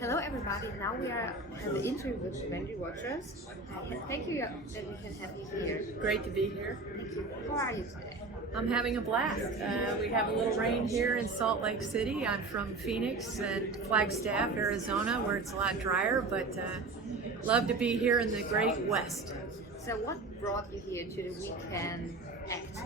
Hello everybody, now we are at the interview with Wendy Rogers. Thank you that we can have you here. Great to be here. Thank you. How are you today? I'm having a blast. We have a little rain here in Salt Lake City. I'm from Phoenix and Flagstaff, Arizona, where it's a lot drier, but love to be here in the Great West. So what brought you here to the Weekend Act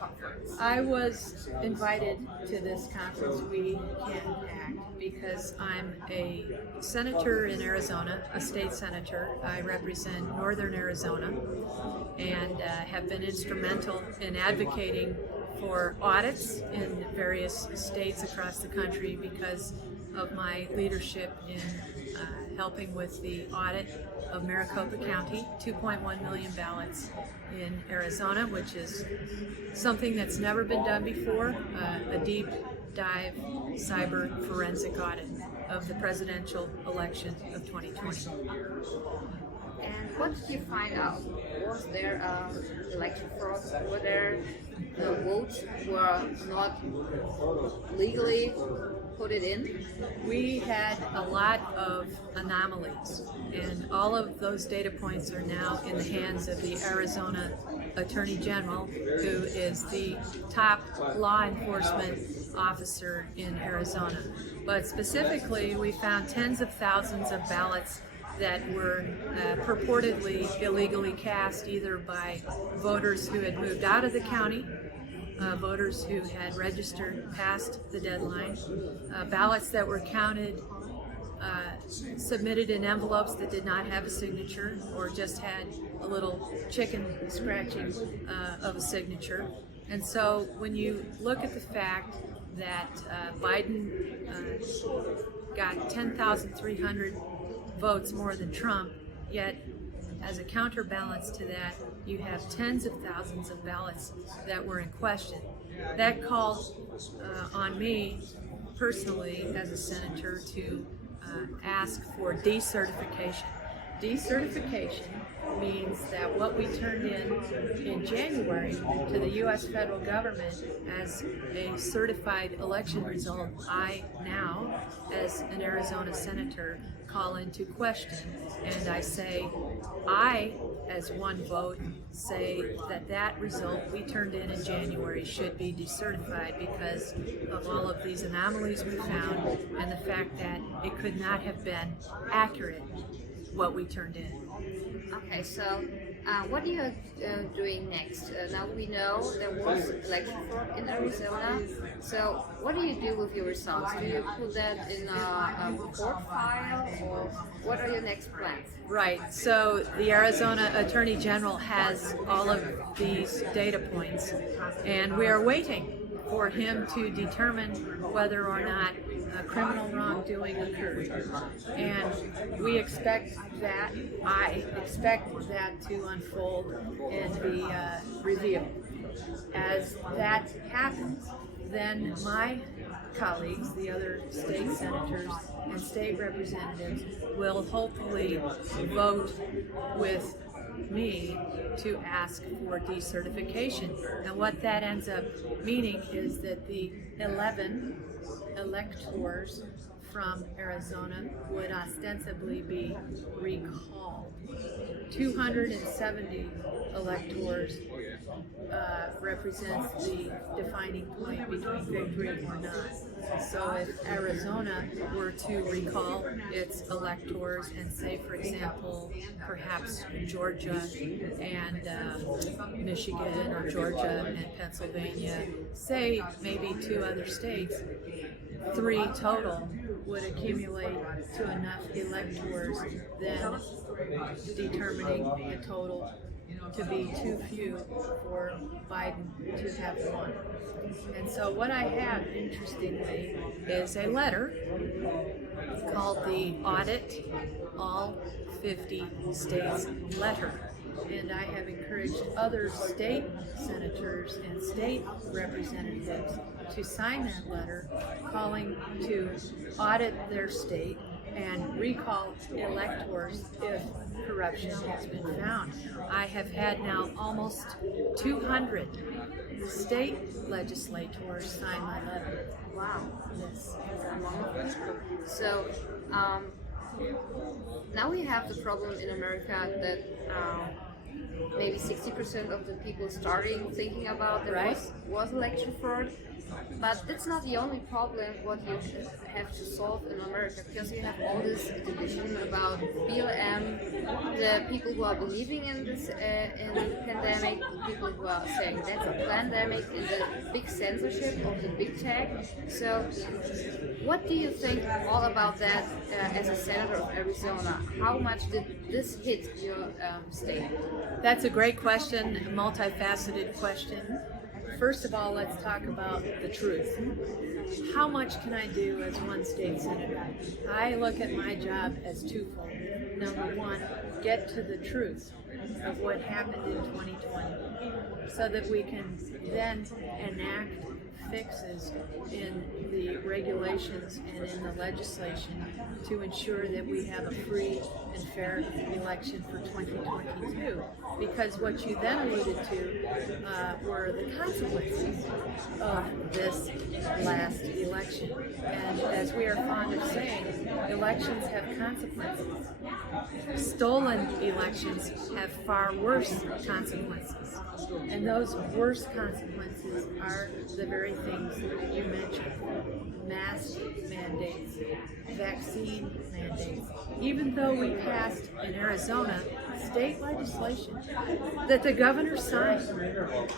conference? I was invited to this conference, We Can Act, because I'm a senator in Arizona, a state senator. I represent northern Arizona and have been instrumental in advocating for audits in various states across the country because of my leadership in helping with the audit of Maricopa County, 2.1 million ballots in Arizona, which is something that's never been done before, a deep dive cyber forensic audit of the presidential election of 2020. And what did you find out? Was there election fraud? Were there votes were not legally put it in? We had a lot of anomalies, and all of those data points are now in the hands of the Arizona Attorney General, who is the top law enforcement officer in Arizona. But specifically, we found tens of thousands of ballots that were purportedly illegally cast either by voters who had moved out of the county, voters who had registered past the deadline, ballots that were counted, submitted in envelopes that did not have a signature or just had a little chicken scratching of a signature. And so when you look at the fact that Biden got 10,300 votes more than Trump, yet as a counterbalance to that, you have tens of thousands of ballots that were in question. That called on me personally as a senator to ask for decertification. Decertification means that what we turned in January to the U.S. federal government as a certified election result, I now, as an Arizona senator, call into question, and I say, I, as one vote, say that that result we turned in January should be decertified because of all of these anomalies we found and the fact that it could not have been accurate what we turned in. Okay, so what are you doing next? Now we know there was election fraud in Arizona, so what do you do with your results? Do you put that in a report file, or what are your next plans? Right, so the Arizona Attorney General has all of these data points, and we are waiting for him to determine whether or not criminal wrongdoing occurred. And we expect that, I expect that to unfold and be revealed. As that happens, then my colleagues, the other state senators and state representatives, will hopefully vote with me to ask for decertification. And what that ends up meaning is that the 11 electors from Arizona would ostensibly be recalled. 270 electors represents the defining point between victory or not. So if Arizona were to recall its electors and say, for example, perhaps Georgia and Michigan, or Georgia and Pennsylvania, say maybe two other states, 3 total would accumulate to enough electors, then determining the total to be too few for Biden to have won. And so what I have, interestingly, is a letter called the Audit All 50 States Letter. And I have encouraged other state senators and state representatives to sign that letter calling to audit their state and recall electors if corruption has been found. I have had now almost 200 state legislators sign my letter. Wow. Yes. So now we have the problem in America that maybe 60% of the people starting thinking about there was election fraud. But that's not the only problem what you have to solve in America, because you have all this division about BLM, the people who are believing in this in the pandemic, people who are saying that's a pandemic, and the big censorship of the big tech. So what do you think all about that as a senator of Arizona? How much did this hit your state? That's a great question, a multifaceted question. First of all, let's talk about the truth. How much can I do as one state senator? I look at my job as twofold. Number one, get to the truth of what happened in 2020 so that we can then enact fixes in the regulations and in the legislation to ensure that we have a free and fair election for 2022. Because what you then alluded to were the consequences of this last election. And as we are fond of saying, elections have consequences. Stolen elections have far worse consequences. And those worst consequences are the very things you mentioned. Mask mandates, vaccine mandates. Even though we passed in Arizona state legislation that the governor signed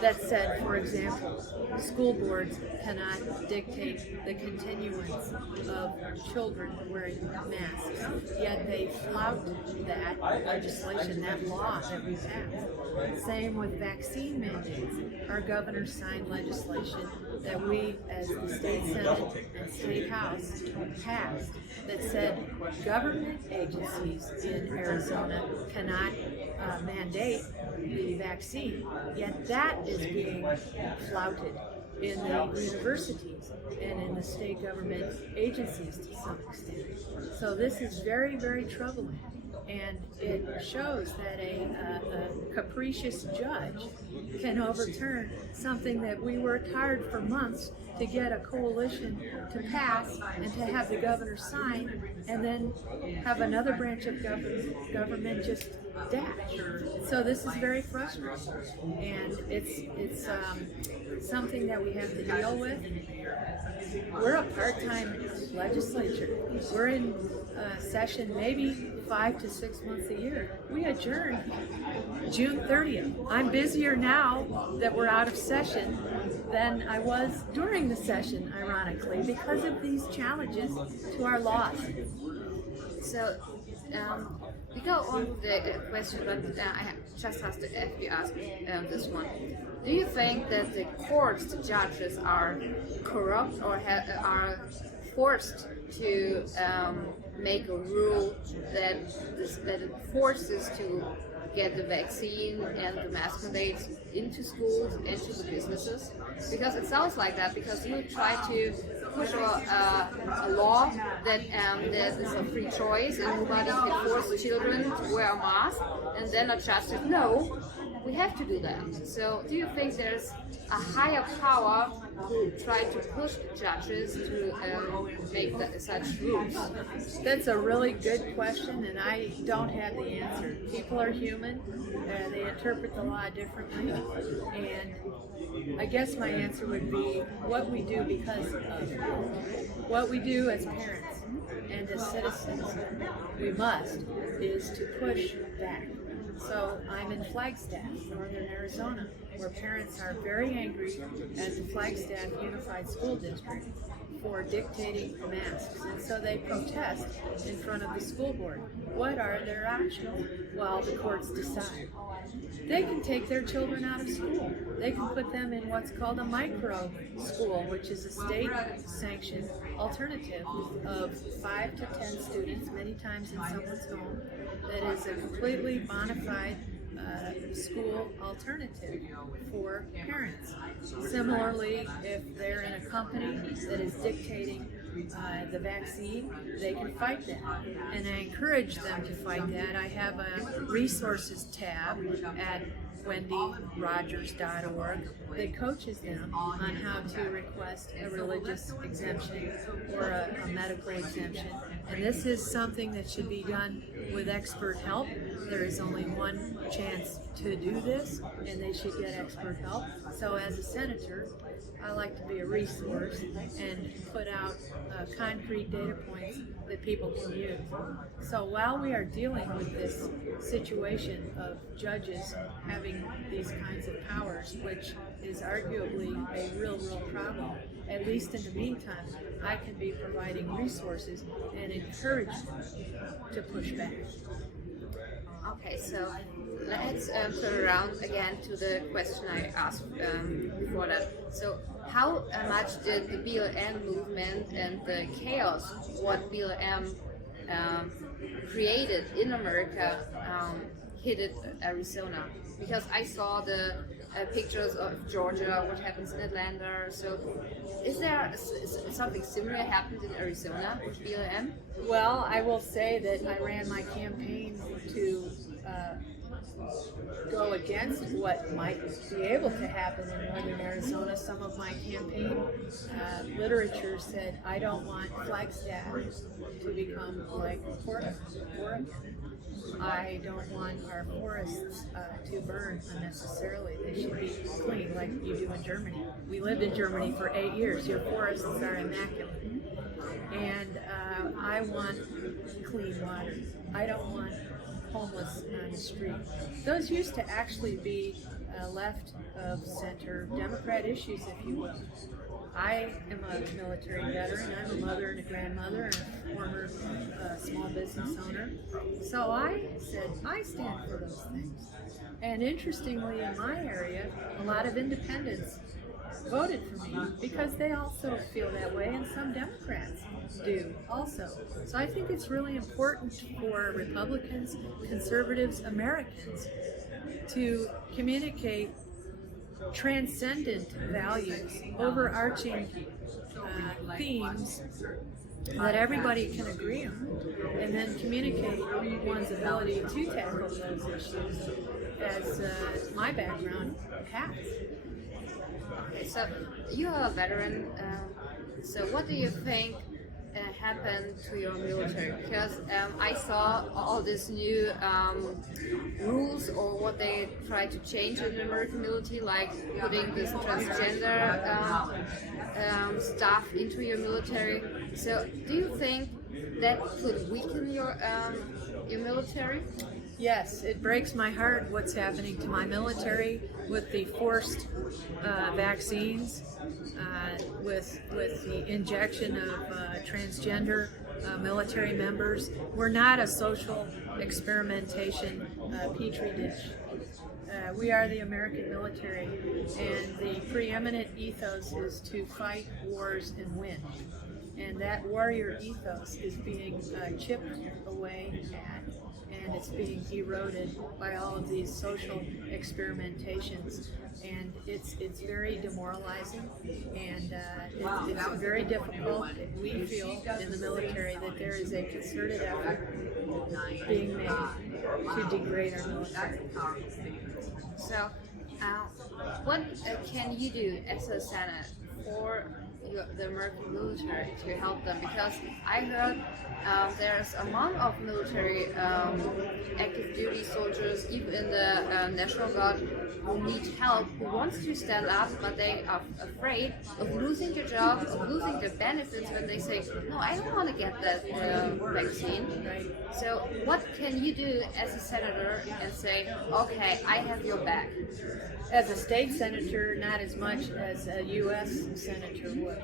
that said, for example, school boards cannot dictate the continuance of children wearing masks, yet they flout that legislation, that law that we passed. Same with vaccine mandates. Our governor signed legislation that we, as the state Senate and state House, passed that said government agencies in Arizona cannot mandate the vaccine, yet that is being flouted in the universities and in the state government agencies to some extent. So this is very, very troubling. And it shows that a capricious judge can overturn something that we worked hard for months to get a coalition to pass and to have the governor sign, and then have another branch of government just dash. So this is very frustrating, and it's something that we have to deal with. We're a part-time legislature. We're in session maybe 5 to 6 months a year. We adjourn June 30th. I'm busier now that we're out of session than I was during the session, ironically, because of these challenges to our laws. So we go on with the question, but I just have to ask this one. Do you think that the courts, the judges, are corrupt or are forced to make a rule that it forces to get the vaccine and the mask mandates into schools, into the businesses? Because it sounds like that, because you try to push a law that there is a free choice and nobody can force children to wear a mask, and then a judge says, no, we have to do that. So do you think there's a higher power who try to push judges to make such rules? That's a really good question, and I don't have the answer. People are human, they interpret the law differently, and I guess my answer would be what we do because of what we do as parents and as citizens. We must is to push back. So I'm in Flagstaff, northern Arizona, where parents are very angry at the Flagstaff Unified School District for dictating masks, and so they protest in front of the school board. What are their options while the courts decide? They can take their children out of school. They can put them in what's called a micro school, which is a state-sanctioned alternative of 5 to 10 students, many times in someone's home, that is a completely bona fide school alternative for parents. Similarly, if they're in a company that is dictating the vaccine, they can fight that. And I encourage them to fight that. I have a resources tab at wendyrogers.org that coaches them on how to request a religious exemption or a medical exemption. And this is something that should be done with expert help. There is only one chance to do this, and they should get expert help. So as a senator, I like to be a resource and put out concrete data points that people can use. So while we are dealing with this situation of judges having these kinds of powers, which is arguably a real problem, at least in the meantime, I can be providing resources and encourage them to push back. Okay, so let's turn around again to the question I asked before that. So how much did the BLM movement and the chaos what BLM created in America hit Arizona? Because I saw the pictures of Georgia, what happens in Atlanta. So is there something similar happened in Arizona with BLM? Well, I will say that I ran my campaign to go against what might be able to happen in northern Arizona. Some of my campaign literature said, I don't want Flagstaff to become like Oregon. I don't want our forests to burn unnecessarily. They should be clean like you do in Germany. We lived in Germany for 8 years. Your forests are immaculate. And I want clean water. I don't want homeless on the street. Those used to actually be left of center Democrat issues, if you will. I am a military veteran. I'm a mother and a grandmother and a former small business owner. So I said, I stand for those things. And interestingly, in my area, a lot of independents voted for me because they also feel that way, and some Democrats do also. So I think it's really important for Republicans, conservatives, Americans to communicate transcendent values, overarching themes that everybody can agree on, and then communicate one's ability to tackle those issues as my background has. Okay, so you are a veteran, so what do you think happened to your military? Because I saw all these new rules or what they try to change in the American military, like putting this transgender stuff into your military. So do you think that could weaken your military? Yes, it breaks my heart what's happening to my military with the forced vaccines, with the injection of transgender military members. We're not a social experimentation petri dish. We are the American military, and the preeminent ethos is to fight wars and win. And that warrior ethos is being chipped away at, and it's being eroded by all of these social experimentations, and it's very demoralizing, and it's very difficult. We feel in the military that there is a concerted effort being made to degrade our military. So, what can you do as a Senate for the American military to help them? Because I heard there's among of military active duty soldiers, even in the National Guard, who need help, who wants to stand up, but they are afraid of losing their job, of losing their benefits when they say, no, I don't want to get that vaccine. So what can you do as a senator and say, okay, I have your back? As a state senator, not as much as a U.S. senator would.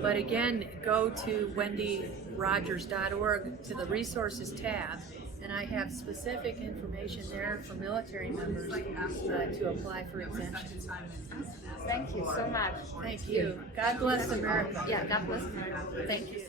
But again, go to wendyrogers.org to the resources tab, and I have specific information there for military members to apply for exemptions. Thank you so much. Thank you. God bless America. Yeah, God bless America. Thank you.